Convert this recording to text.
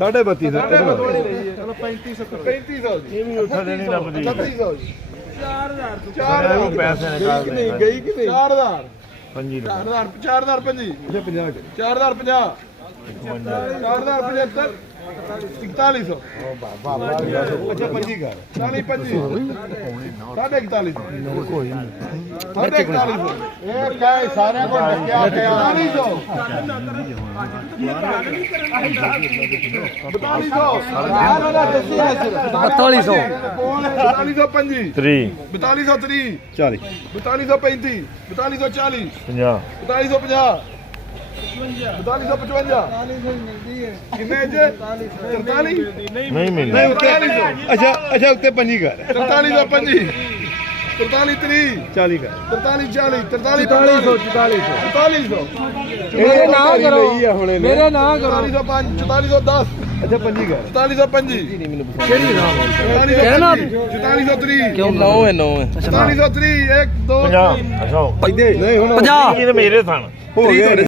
साढ़े 32 चलो 3500 जी ਇਹ ਵੀ ਉੱਠਾ ਦੇਣੀ ਲੱਭਦੀ 3600 ਜੀ 4000 ਪੈਸੇ ਨਿਕਾਲ ਦੇ गई कि नहीं 4000 ਪੰਜੀ 4000 50 50 4050 4075 4100 अच्छा 25 कर 40 25 41 41 ये क्या है सारे को क्या क्या 4250 3 4230 40 4235 4240 50 4250 4255 ਕਿੰਨੇ ਜੇ 43 ਨਹੀਂ ਮਿਲਣਾ नहीं उत्ते अच्छा अच्छा उत्ते 25 कर 4350 43 30 40 कर 43 40 43 4400 मेरे ना करो मेरे ना 4405 4410 अच्छा 25 कर 4425 केड़ी नाम 4430 ਕਿਉਂ 9 ਹੈ 9 ਹੈ 4430 1 2 50 ਅੱਛਾ नहीं हुन 50 ਇਹ ਤਾਂ ਮੇਰੇ ਸਨ हो गया